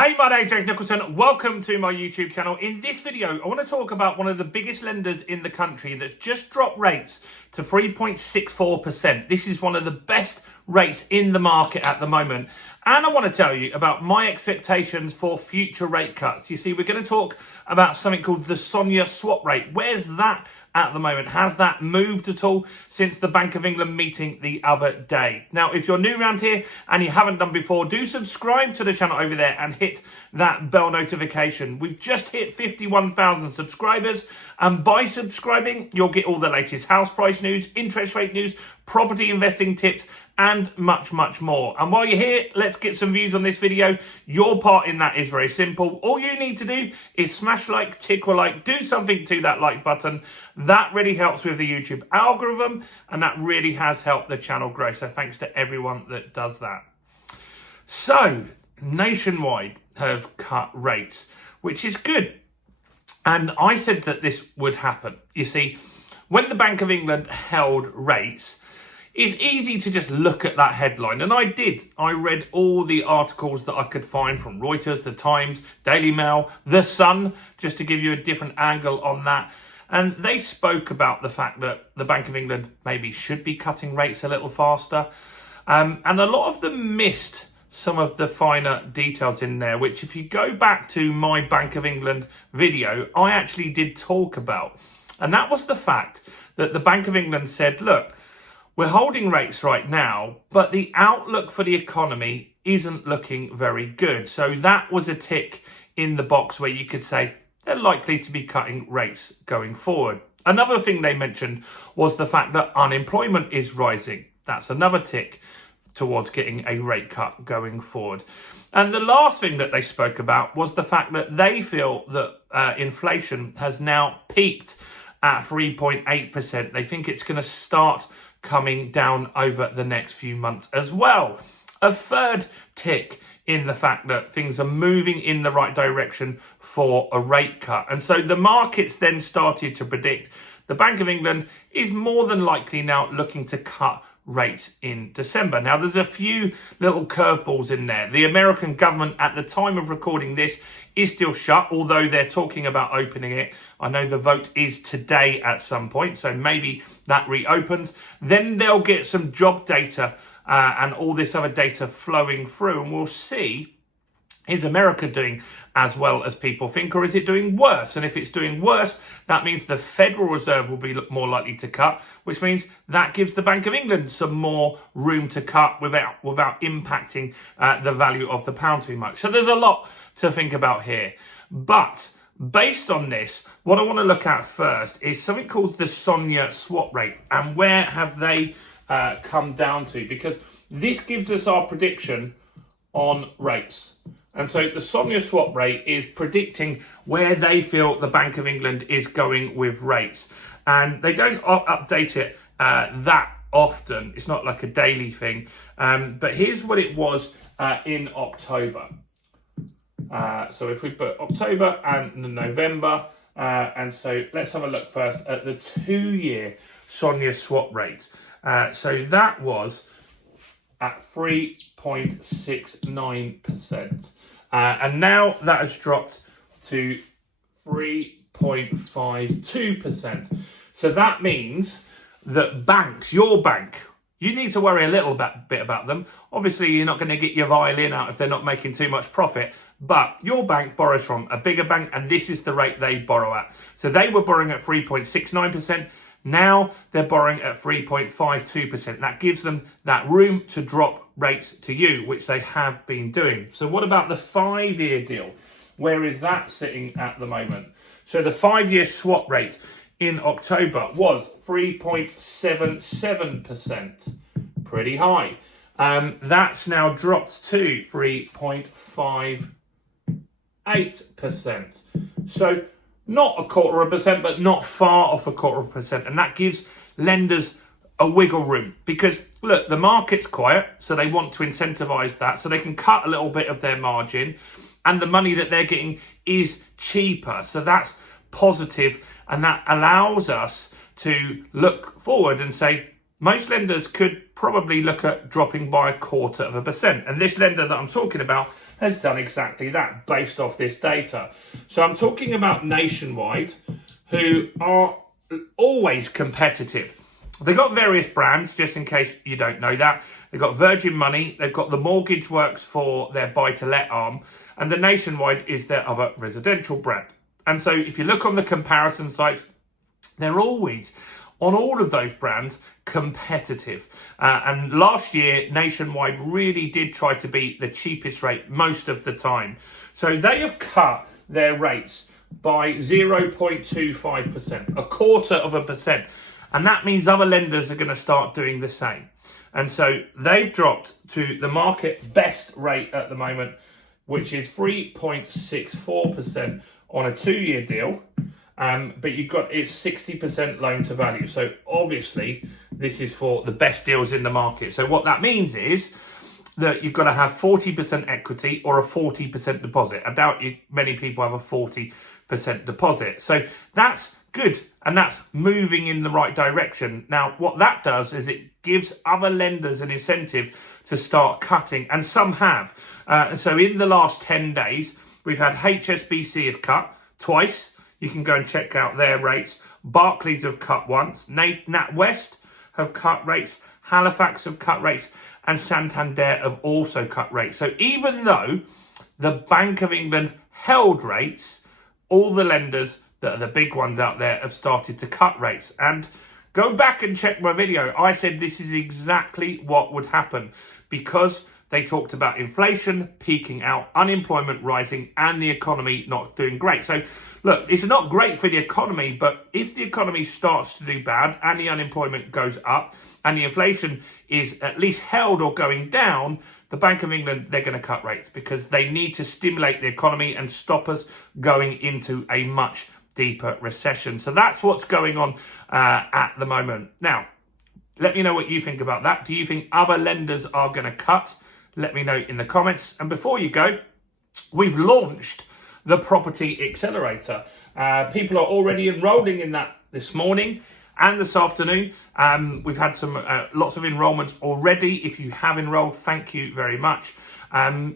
Hey, my name's James Nicholson. Welcome to my YouTube channel. In this video, I want to talk about one of the biggest lenders in the country that's just dropped rates to 3.64%. This is one of the best rates in the market at the moment. And I want to tell you about my expectations for future rate cuts. You see, we're going to talk about something called the SONIA swap rate. Where's that at the moment? Has that moved at all since the Bank of England meeting the other day? Now, if you're new around here and you haven't done before, do subscribe to the channel over there and hit that bell notification. We've just hit 51,000 subscribers, and by subscribing, you'll get all the latest house price news, interest rate news, property investing tips, and much, much more. And while you're here, let's get some views on this video. Your part in that is very simple. All you need to do is smash like, tickle like, do something to that like button. That really helps with the YouTube algorithm, and that really has helped the channel grow. So thanks to everyone that does that. So, Nationwide have cut rates, which is good. And I said that this would happen. You see, when the Bank of England held rates, it's easy to just look at that headline. And I did. I read all the articles that I could find from Reuters, The Times, Daily Mail, The Sun, just to give you a different angle on that. And they spoke about the fact that the Bank of England maybe should be cutting rates a little faster. And a lot of them missed some of the finer details in there, which if you go back to my Bank of England video, I actually did talk about. And that was the fact that the Bank of England said, look, we're holding rates right now, but the outlook for the economy isn't looking very good. So that was a tick in the box where you could say they're likely to be cutting rates going forward. Another thing they mentioned was the fact that unemployment is rising. That's another tick towards getting a rate cut going forward. And the last thing that they spoke about was the fact that they feel that inflation has now peaked at 3.8%. They think it's going to start coming down over the next few months as well. A third tick in the fact that things are moving in the right direction for a rate cut. And so the markets then started to predict the Bank of England is more than likely now looking to cut rates in December. Now, there's a few little curveballs in there. The American government at the time of recording this is still shut, although they're talking about opening it. I know the vote is today at some point, so maybe that reopens. Then they'll get some job data and all this other data flowing through, and we'll see, is America doing as well as people think, or is it doing worse? And if it's doing worse, that means the Federal Reserve will be more likely to cut, which means that gives the Bank of England some more room to cut without impacting the value of the pound too much. So there's a lot to think about here. But based on this, what I want to look at first is something called the SONIA swap rate. And where have they come down to? Because this gives us our prediction on rates. And so the SONIA swap rate is predicting where they feel the Bank of England is going with rates. And they don't update it that often. It's not like a daily thing. But here's what it was in October. So if we put October and November, and so let's have a look first at the 2-year SONIA swap rate. So that was at 3.69%. And now that has dropped to 3.52%. So that means that banks, your bank, you need to worry a little bit about them. Obviously, you're not going to get your violin out if they're not making too much profit. But your bank borrows from a bigger bank, and this is the rate they borrow at. So they were borrowing at 3.69%. Now they're borrowing at 3.52%. That gives them that room to drop rates to you, which they have been doing. So what about the 5-year deal? Where is that sitting at the moment? So the 5-year swap rate in October was 3.77%. Pretty high. That's now dropped to 3.58%. So not 0.25%, but not far off 0.25%. And that gives lenders a wiggle room because, look, the market's quiet, so they want to incentivize that so they can cut a little bit of their margin, and the money that they're getting is cheaper. So that's positive, and that allows us to look forward and say most lenders could probably look at dropping by 0.25%. And this lender that I'm talking about has done exactly that based off this data. So I'm talking about Nationwide, who are always competitive. They've got various brands, just in case you don't know that. They've got Virgin Money, they've got the Mortgage Works for their buy-to-let arm, and the Nationwide is their other residential brand. And so if you look on the comparison sites, they're always, on all of those brands, competitive. And last year, Nationwide really did try to be the cheapest rate most of the time. So they have cut their rates by 0.25%, a quarter of a percent. And that means other lenders are going to start doing the same. And so they've dropped to the market best rate at the moment, which is 3.64% on a 2-year deal. But you've got, it's 60% loan to value. So obviously this is for the best deals in the market. So what that means is that you've got to have 40% equity or a 40% deposit. I doubt many people have a 40% deposit. So that's good. And that's moving in the right direction. Now, what that does is it gives other lenders an incentive to start cutting, and some have. So in the last 10 days, we've had HSBC have cut twice. You can go and check out their rates. Barclays have cut once. NatWest have cut rates. Halifax have cut rates. And Santander have also cut rates. So even though the Bank of England held rates, all the lenders that are the big ones out there have started to cut rates. And go back and check my video. I said this is exactly what would happen because they talked about inflation peaking out, unemployment rising, and the economy not doing great. So look, it's not great for the economy, but if the economy starts to do bad and the unemployment goes up and the inflation is at least held or going down, the Bank of England, they're going to cut rates because they need to stimulate the economy and stop us going into a much deeper recession. So that's what's going on at the moment. Now, let me know what you think about that. Do you think other lenders are going to cut? Let me know in the comments. And before you go, we've launched the Property Accelerator. People are already enrolling in that this morning and this afternoon. We've had some lots of enrollments already. If you have enrolled, thank you very much.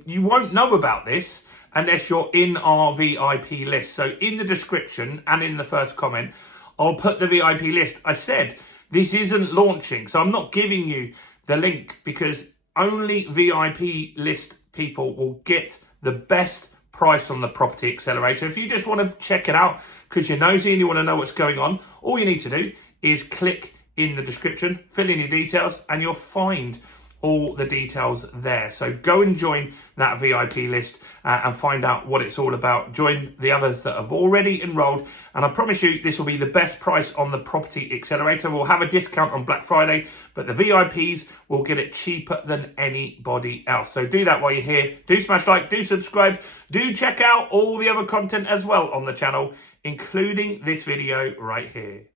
You won't know about this unless you're in our VIP list. So in the description and in the first comment, I'll put the VIP list. I said this isn't launching, so I'm not giving you the link because only VIP list people will get the best price on the Property Accelerator. If you just want to check it out because you're nosy and you want to know what's going on, all you need to do is click in the description, fill in your details, and you'll find all the details there. So go and join that VIP list and find out what it's all about. Join the others that have already enrolled. And I promise you, this will be the best price on the Property Accelerator. We'll have a discount on Black Friday, but the VIPs will get it cheaper than anybody else. So do that while you're here. Do smash like, do subscribe, do check out all the other content as well on the channel, including this video right here.